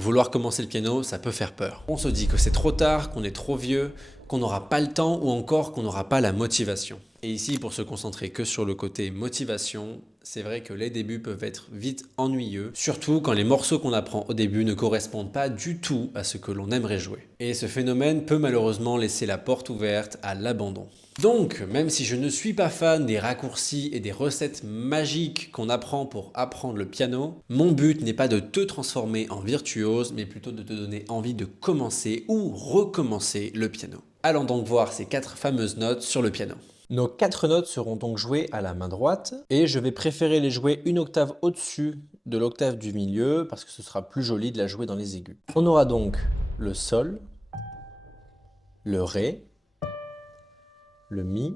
Vouloir commencer le piano, ça peut faire peur. On se dit que c'est trop tard, qu'on est trop vieux, qu'on n'aura pas le temps ou encore qu'on n'aura pas la motivation. Et ici, pour se concentrer que sur le côté motivation, c'est vrai que les débuts peuvent être vite ennuyeux, surtout quand les morceaux qu'on apprend au début ne correspondent pas du tout à ce que l'on aimerait jouer. Et ce phénomène peut malheureusement laisser la porte ouverte à l'abandon. Donc, même si je ne suis pas fan des raccourcis et des recettes magiques qu'on apprend pour apprendre le piano, mon but n'est pas de te transformer en virtuose, mais plutôt de te donner envie de commencer ou recommencer le piano. Allons donc voir ces 4 fameuses notes sur le piano. Nos 4 notes seront donc jouées à la main droite et je vais préférer les jouer une octave au-dessus de l'octave du milieu parce que ce sera plus joli de la jouer dans les aigus. On aura donc le sol, le ré, le mi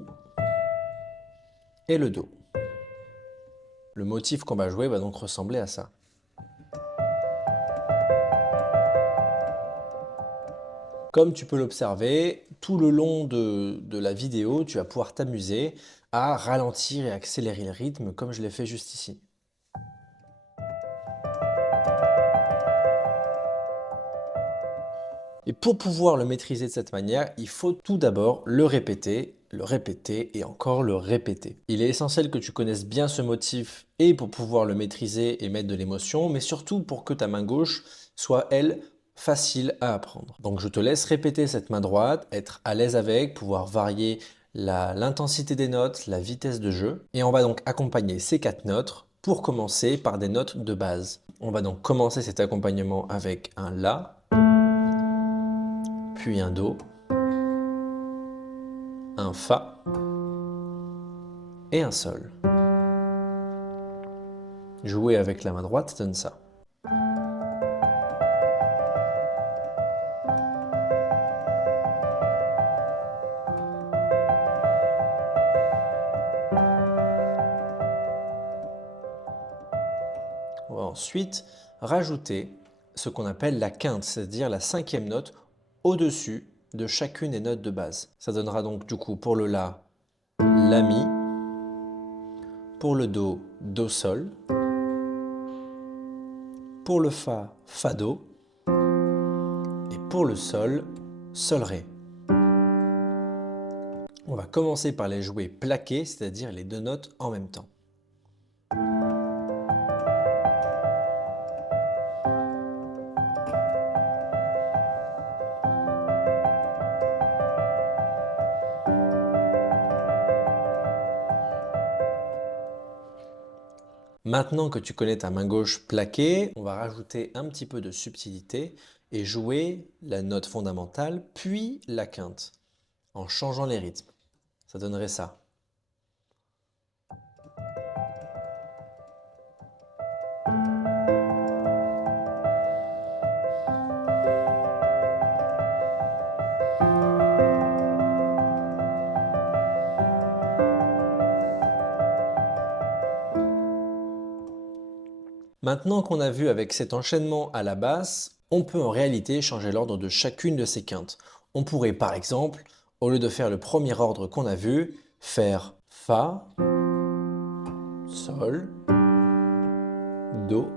et le do. Le motif qu'on va jouer va donc ressembler à ça. Comme tu peux l'observer, tout le long de la vidéo, tu vas pouvoir t'amuser à ralentir et accélérer le rythme comme je l'ai fait juste ici. Et pour pouvoir le maîtriser de cette manière, il faut tout d'abord le répéter et encore le répéter. Il est essentiel que tu connaisses bien ce motif et pour pouvoir le maîtriser et mettre de l'émotion, mais surtout pour que ta main gauche soit, elle, facile à apprendre. Donc je te laisse répéter cette main droite, être à l'aise avec, pouvoir varier l'intensité des notes, la vitesse de jeu. Et on va donc accompagner ces 4 notes pour commencer par des notes de base. On va donc commencer cet accompagnement avec un La, puis un Do, un Fa et un Sol. Jouer avec la main droite donne ça. On va ensuite rajouter ce qu'on appelle la quinte, c'est-à-dire la 5e note au-dessus de chacune des notes de base. Ça donnera donc du coup pour le La, La Mi, pour le Do, Do Sol, pour le Fa, Fa Do, et pour le Sol, Sol Ré. On va commencer par les jouer plaqués, c'est-à-dire les 2 notes en même temps. Maintenant que tu connais ta main gauche plaquée, on va rajouter un petit peu de subtilité et jouer la note fondamentale, puis la quinte, en changeant les rythmes. Ça donnerait ça. Maintenant qu'on a vu avec cet enchaînement à la basse, on peut en réalité changer l'ordre de chacune de ces quintes. On pourrait par exemple, au lieu de faire le premier ordre qu'on a vu, faire Fa, Sol, Do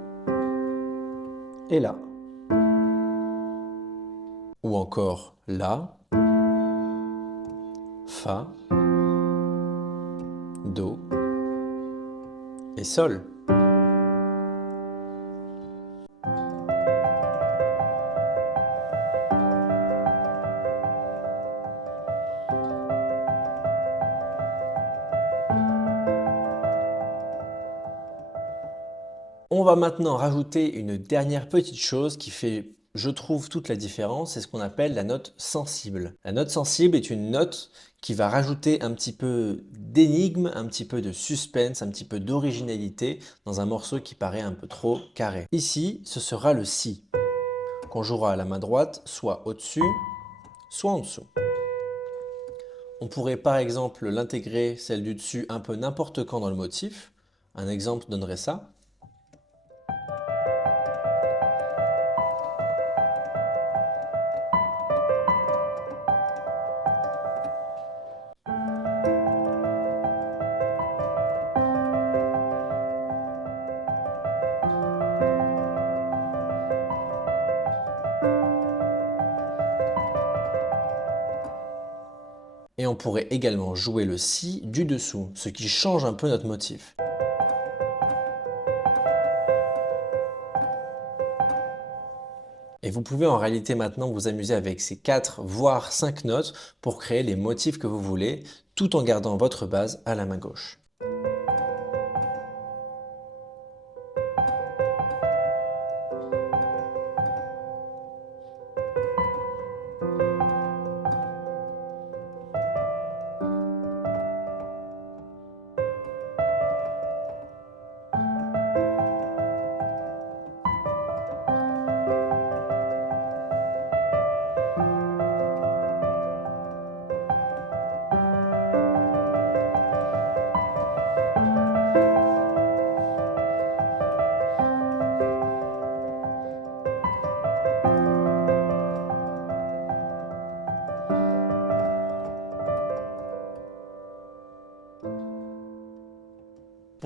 et La. Ou encore La, Fa, Do et Sol. On va maintenant rajouter une dernière petite chose qui fait, je trouve, toute la différence, c'est ce qu'on appelle la note sensible. La note sensible est une note qui va rajouter un petit peu d'énigme, un petit peu de suspense, un petit peu d'originalité dans un morceau qui paraît un peu trop carré. Ici, ce sera le Si, qu'on jouera à la main droite, soit au-dessus, soit en dessous. On pourrait par exemple l'intégrer, celle du dessus, un peu n'importe quand dans le motif. Un exemple donnerait ça. on pourrait également jouer le si du dessous, ce qui change un peu notre motif. Et vous pouvez en réalité maintenant vous amuser avec ces 4 voire 5 notes pour créer les motifs que vous voulez, tout en gardant votre base à la main gauche.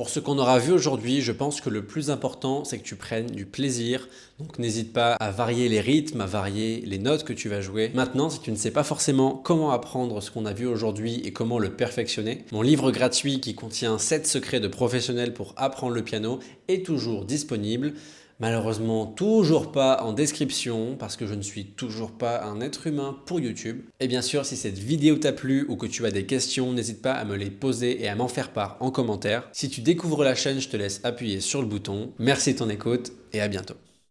Pour ce qu'on aura vu aujourd'hui, je pense que le plus important, c'est que tu prennes du plaisir. Donc n'hésite pas à varier les rythmes, à varier les notes que tu vas jouer. Maintenant, si tu ne sais pas forcément comment apprendre ce qu'on a vu aujourd'hui et comment le perfectionner, mon livre gratuit qui contient 7 secrets de professionnels pour apprendre le piano est toujours disponible. Malheureusement, toujours pas en description parce que je ne suis toujours pas un être humain pour YouTube. Et bien sûr, si cette vidéo t'a plu ou que tu as des questions, n'hésite pas à me les poser et à m'en faire part en commentaire. Si tu découvres la chaîne, je te laisse appuyer sur le bouton. Merci de ton écoute et à bientôt.